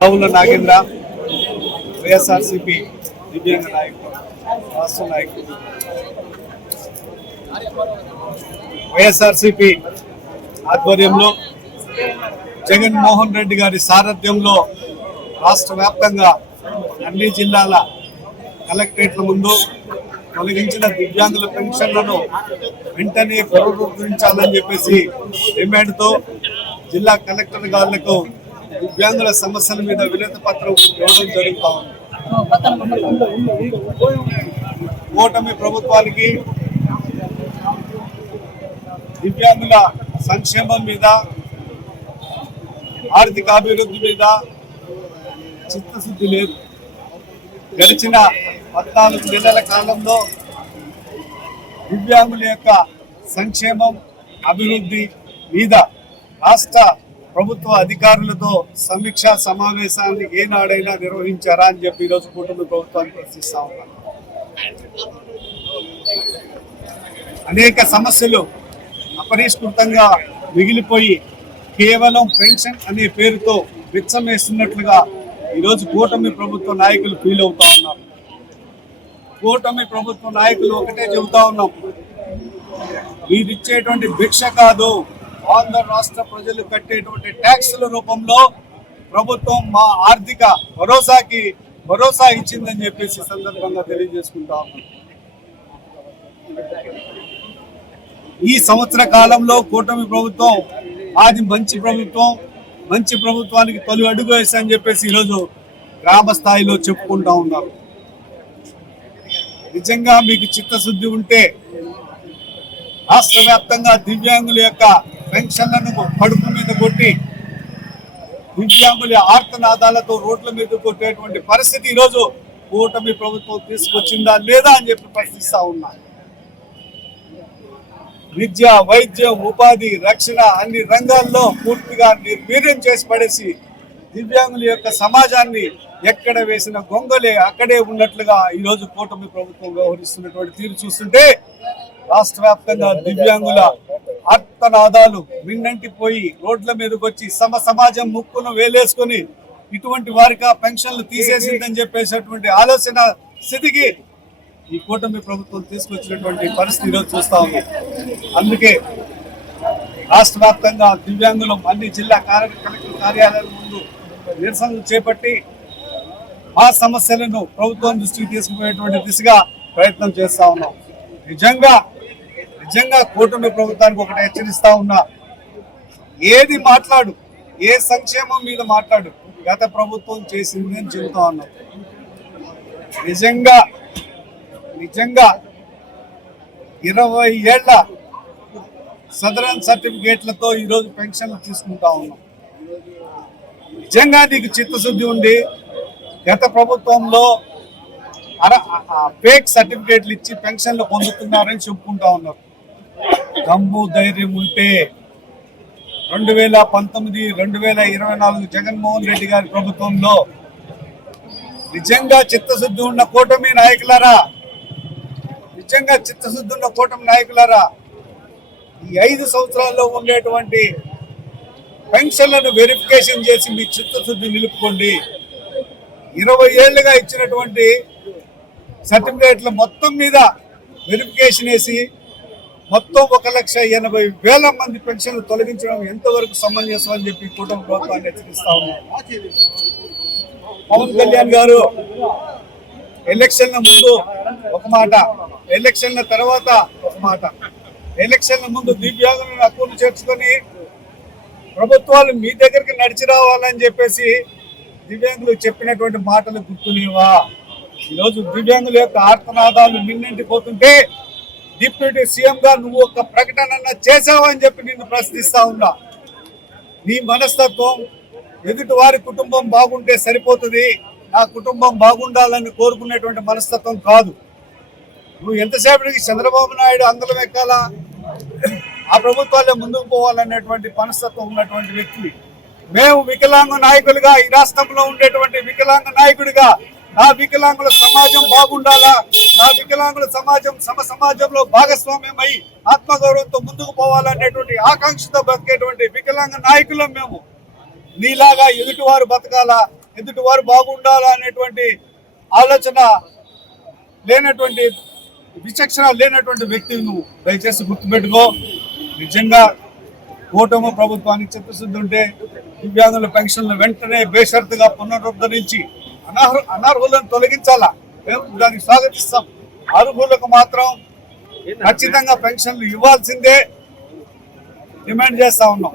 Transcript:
రావుల నాగేంద్ర వైఎస్ఆర్సిపి దివ్యాంగ నాయకుడు రాష్ట్ర నాయకుడు. వైఎస్ఆర్సిపి ఆధ్వర్యంలో జగన్మోహన్ రెడ్డి గారి సారథ్యంలో రాష్ట్ర వ్యాప్తంగా అన్ని జిల్లాల కలెక్టరేట్ల ముందు తొలగించిన దివ్యాంగుల పెన్షన్లను వెంటనే పునరుద్ధరించాలని చెప్పేసి డిమాండ్తో జిల్లా కలెక్టర్ గారులకు దివ్యాంగుల సమస్యల మీద వినతి పత్రం ఇవ్వడం జరుగుతా ఉంది. కూటమి ప్రభుత్వానికి దివ్యాంగుల సంక్షేమం మీద ఆర్థిక అభివృద్ధి మీద చిత్తశుద్ధి లేదు. గడిచిన పద్నాలుగు నెలల కాలంలో దివ్యాంగుల యొక్క సంక్షేమం అభివృద్ధి మీద రాష్ట్ర ప్రభుత్వ అధికారులతో సమీక్షా సమావేశాన్ని ఏనాడైనా నిర్వహించారా అని చెప్పి ఈరోజు కూటమి ప్రభుత్వాన్ని ప్రశ్నిస్తా ఉన్నాను అనేక సమస్యలు అపరిష్కృతంగా మిగిలిపోయి కేవలం పెన్షన్ అనే పేరుతో విచ్చమేస్తున్నట్లుగా ఈరోజు కూటమి ప్రభుత్వ నాయకులు ఫీల్ అవుతా ఉన్నారు. కూటమి ప్రభుత్వ నాయకులు ఒకటే చెబుతా ఉన్నాం. మీరు ఇచ్చేటువంటి భిక్ష కాదు. ఆంధ్ర రాష్ట్ర ప్రజలు కట్టేటువంటి ట్యాక్సుల రూపంలో ప్రభుత్వం మా ఆర్థిక భరోసాకి భరోసా ఇచ్చిందని చెప్పేసి సందర్భంగా తెలియజేసుకుంటా ఈ సంవత్సర కాలంలో కూటమి ప్రభుత్వం అది మంచి ప్రభుత్వం మంచి ప్రభుత్వానికి తొలి అడుగు అని చెప్పేసి ఈరోజు గ్రామ స్థాయిలో చెప్పుకుంటా ఉన్నారు నిజంగా మీకు చిత్తశుద్ధి ఉంటే రాష్ట్ర వ్యాప్తంగా దివ్యాంగుల యొక్క పెన్షన్లను కడుపు మీద కొట్టి దివ్యాంగుల ఆర్తనాదాలతో రోడ్ల మీద కొట్టేటువంటి పరిస్థితి ఈరోజు కూటమి ప్రభుత్వం తీసుకొచ్చిందా లేదా అని చెప్పి ప్రశ్నిస్తా ఉన్నా. విద్య వైద్యం ఉపాధి రక్షణ అన్ని రంగాల్లో పూర్తిగా నిర్వీర్యం చేసి పడేసి దివ్యాంగుల యొక్క సమాజాన్ని ఎక్కడ వేసిన గొంగలే అక్కడే ఉన్నట్లుగా ఈ రోజు కూటమి ప్రభుత్వం వ్యవహరిస్తున్నటువంటి తీరు చూస్తుంటే రాష్ట్ర వ్యాప్తంగా దివ్యాంగుల ఆర్తనాదాలు మిన్నంటిపోయి రోడ్ల మీదకి వచ్చి సమ సమాజం ముక్కును వేలేసుకొని ఇటువంటి వారికి ఆ పెన్షన్లు తీసేసిందని చెప్పేసేటువంటి ఆలోచన స్థితికి ఈ కూటమి ప్రభుత్వం తీసుకొచ్చినటువంటి పరిస్థితి ఈరోజు చూస్తా ఉంది. అందుకే రాష్ట్ర వ్యాప్తంగా దివ్యాంగులు అన్ని జిల్లా కార్య కలెక్టర్ కార్యాలయాల ముందు నిరసనలు చేపట్టి మా సమస్యలను ప్రభుత్వం దృష్టికి తీసుకుపోయేటువంటి దిశగా ప్రయత్నం చేస్తా ఉన్నాం. నిజంగా నిజంగా కూటమి ప్రభుత్వానికి ఒకటి హెచ్చరిస్తా ఉన్నా ఏది మాట్లాడు ఏ సంక్షేమం మీద మాట్లాడు గత ప్రభుత్వం చేసింది అని చెబుతా ఉన్నా. నిజంగా నిజంగా ఇరవై ఏళ్ళ సదరన్ సర్టిఫికేట్లతో ఈరోజు పెన్షన్లు తీసుకుంటా ఉన్నాం. నిజంగా నీకు చిత్తశుద్ధి ఉండి గత ప్రభుత్వంలో అర ఫేక్ సర్టిఫికేట్లు ఇచ్చి పెన్షన్లు పొందుతున్నారని చెప్పుకుంటా ఉన్నారు. దమ్ము ధైర్యం ఉంటే రెండు వేల పంతొమ్మిది రెండు వేల ఇరవై నాలుగు జగన్మోహన్ రెడ్డి గారి ప్రభుత్వంలో నిజంగా చిత్తశుద్ధి ఉన్న కూటమి నాయకులారా? నిజంగా చిత్తశుద్ధి ఉన్న కూటమి నాయకులారా? ఈ ఐదు సంవత్సరాల్లో ఉండేటువంటి పెన్షన్లను వెరిఫికేషన్ చేసి మీ చిత్తశుద్ధి నిలుపుకోండి. ఇరవై ఏళ్ళుగా ఇచ్చినటువంటి సర్టిఫికేట్ల మొత్తం మీద వెరిఫికేషన్ వేసి మొత్తం ఒక లక్ష ఎనభై వేల మంది పెన్షన్లు తొలగించడం ఎంతవరకు సమంజసం అని చెప్పి కూటమి ప్రభుత్వాన్ని హెచ్చరిస్తా ఉన్నాం. పవన్ కళ్యాణ్ గారు ఎలక్షన్ల ముందు ఒక మాట ఎలక్షన్ల తర్వాత ఒక మాట. ఎలక్షన్ల ముందు దివ్యాంగులను అక్కులు చేర్చుకొని ప్రభుత్వాలు మీ దగ్గరికి నడిచి రావాలని చెప్పేసి దివ్యాంగులు చెప్పినటువంటి మాటలు గుర్తులేవా? ఈరోజు దివ్యాంగుల యొక్క ఆర్తనాదాలు మిన్నింటిపోతుంటే డిప్యూటీ సీఎంగా నువ్వు ఒక ప్రకటన చేసావని చెప్పి నిన్ను ప్రశ్నిస్తా ఉన్నా. నీ మనస్తత్వం ఎదుటి వారి కుటుంబం బాగుంటే సరిపోతుంది. నా కుటుంబం బాగుండాలని కోరుకునేటువంటి మనస్తత్వం కాదు. నువ్వు ఎంతసేపటికి చంద్రబాబు నాయుడు అందరం ఎక్కాలా? ఆ ప్రభుత్వాలే ముందుకు పోవాలనేటువంటి మనస్తత్వం ఉన్నటువంటి వ్యక్తి. మేము వికలాంగ నాయకులుగా ఈ రాష్ట్రంలో ఉండేటువంటి వికలాంగ నాయకుడిగా నా వికలాంగుల సమాజం బాగుండాలా? నా వికలాంగుల సమాజం సమ సమాజంలో భాగస్వామ్యం అయి ఆత్మగౌరవంతో ముందుకు పోవాలనేటువంటి ఆకాంక్షతో బతికేటువంటి వికలాంగ నాయకులం మేము. నీలాగా ఎదుటివారు బతకాలా? ఎదుటి వారు బాగుండాలా అనేటువంటి ఆలోచన లేనటువంటి విచక్షణ లేనటువంటి వ్యక్తిని నువ్వు దయచేసి గుర్తుపెట్టుకో. నిజంగా కూటమి ప్రభుత్వానికి చిత్తశుద్ధి ఉంటే దివ్యాంగుల పెన్షన్లు వెంటనే బేషరతుగా పునరుద్ధరించి అనర్హ అనర్హులను తొలగించాలా? మేము దానికి స్వాగతిస్తాం. అర్హులకు మాత్రం ఖచ్చితంగా పెన్షన్లు ఇవ్వాల్సిందే డిమాండ్ చేస్తా ఉన్నాం.